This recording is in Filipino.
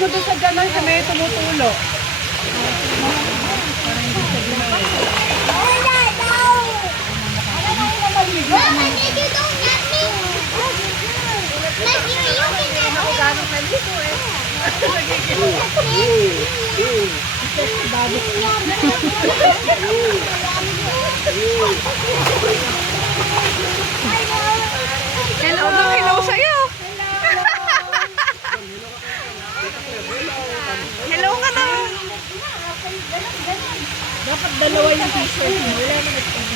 mo doon sa gano'n, kami tumutulo. Mama, did you don't get me? Like you can get me. Ganong nalito eh. Hello, hello sa'yo. Hello ka na. Dapat dalawa yung t-shirt mo. Wala naman